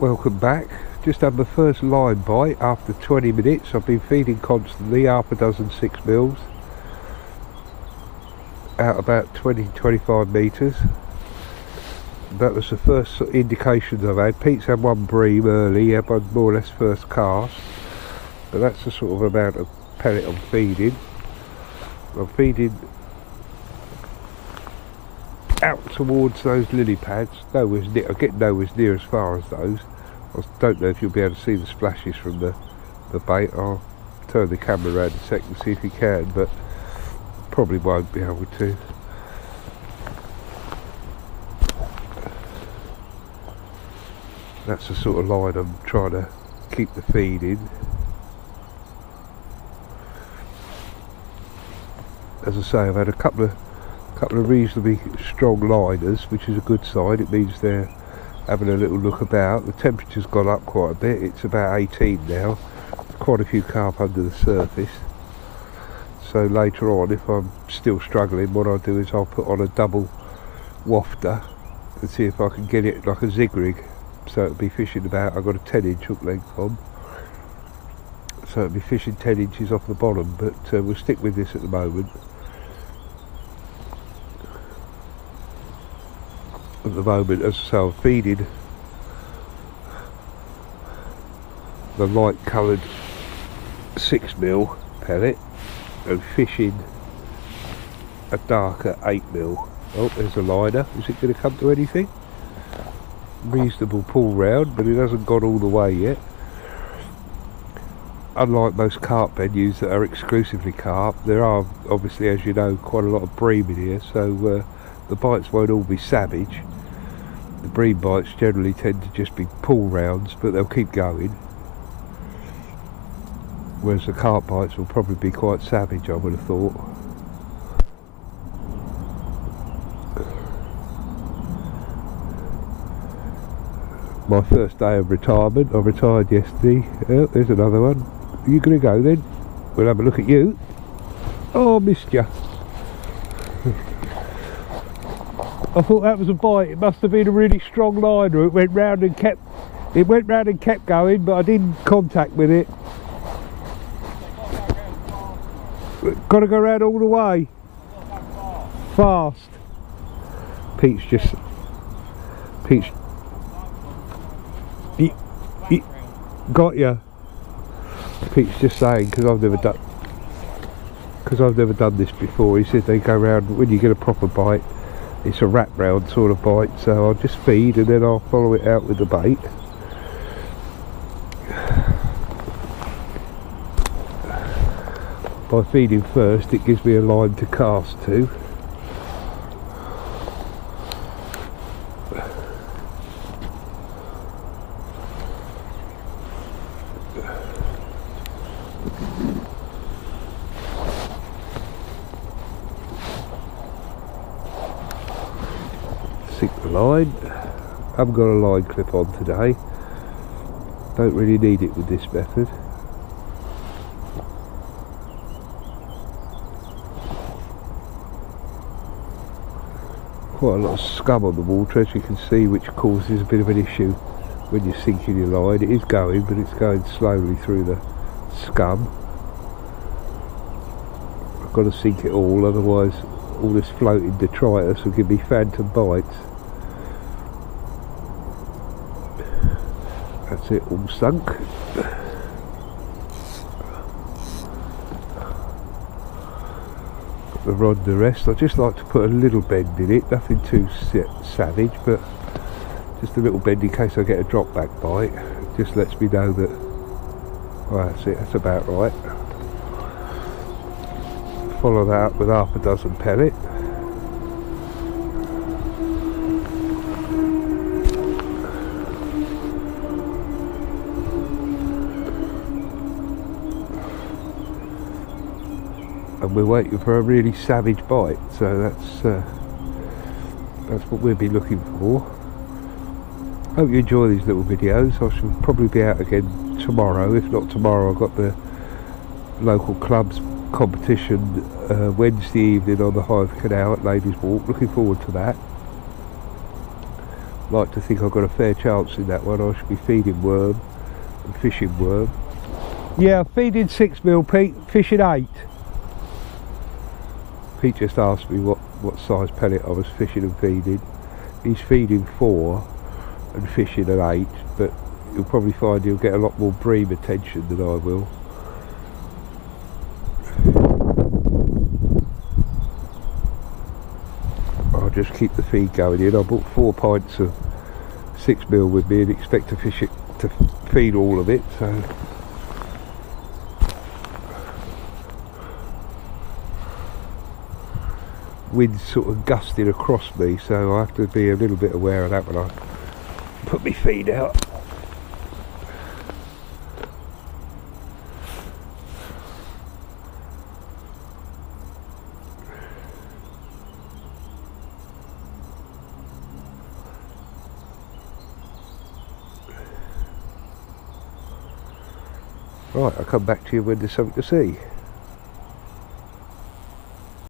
Welcome back. Just had my first line bite after 20 minutes. I've been feeding constantly, half a dozen 6 mils, out about 20-25 metres. That was the first indications I've had. Pete's had one bream early, had one more or less first cast, but that's the sort of amount of pellet I'm feeding. I'm feeding out towards those lily pads. Nowhere near, I get nowhere near as far as those. I don't know if you'll be able to see the splashes from the bait. I'll turn the camera around a second and see if you can, but probably won't be able to. That's the sort of line I'm trying to keep the feed in. As I say, I've had a couple of reasonably strong liners, which is a good sign. It means they're having a little look about. The temperature's gone up quite a bit. It's about 18 now. There's quite a few carp under the surface. So later on, if I'm still struggling, what I'll do is I'll put on a double wafter and see if I can get it like a zig rig. So it'll be fishing about, I've got a 10-inch hook length on, so it'll be fishing 10 inches off the bottom, but we'll stick with this at the moment. At the moment, as I say, I'm feeding the light coloured 6 mil pellet and fishing a darker 8 mil. Oh, there's a liner. Is it going to come to anything? Reasonable pull round, but it hasn't gone all the way yet. Unlike most carp venues that are exclusively carp, there are obviously, as you know, quite a lot of bream in here, so the bites won't all be savage. The bream bites generally tend to just be pull rounds, but they'll keep going, whereas the carp bites will probably be quite savage, I would have thought. My first day of retirement. I retired yesterday. Oh, there's another one. Are you going to go then? We'll have a look at you. Oh, missed you. I thought that was a bite. It must have been a really strong liner. It went round and kept going, but I didn't contact with it. Got to go round all the way. Fast. Pete's got ya. Pete's just saying, because I've never done this before. He said they go round when you get a proper bite. It's a wrap round sort of bite, so I'll just feed and then I'll follow it out with the bait. By feeding first, it gives me a line to cast to. Sink the line. I haven't got a line clip on today. Don't really need it with this method. Quite a lot of scum on the water, as you can see, which causes a bit of an issue when you're sinking your line. It is going, but it's going slowly through the scum. I've got to sink it all, otherwise all this floating detritus will give me phantom bites. That's it, all sunk. Got the rod the rest. I just like to put a little bend in it, nothing too savage, but just a little bend in case I get a drop back bite. It just lets me know that, well, that's it, that's about right. Follow that up with half a dozen pellet. And we're waiting for a really savage bite, so that's what we'll be looking for. Hope you enjoy these little videos. I shall probably be out again tomorrow. If not tomorrow, I've got the local clubs competition Wednesday evening on the Hive Canal at Ladies Walk. Looking forward to that. like to think I've got a fair chance in that one. I should be feeding worm and fishing worm. Yeah, feeding 6mm, Pete, fishing 8. Pete just asked me what size pellet I was fishing and feeding. He's feeding 4 and fishing at 8, but you'll probably find he'll get a lot more bream attention than I will. I'll just keep the feed going in. I bought 4 pints of 6mm with me and expect to fish it, to feed all of it, so wind's sort of gusting across me, so I have to be a little bit aware of that when I put my feed out. Right, I'll come back to you when there's something to see.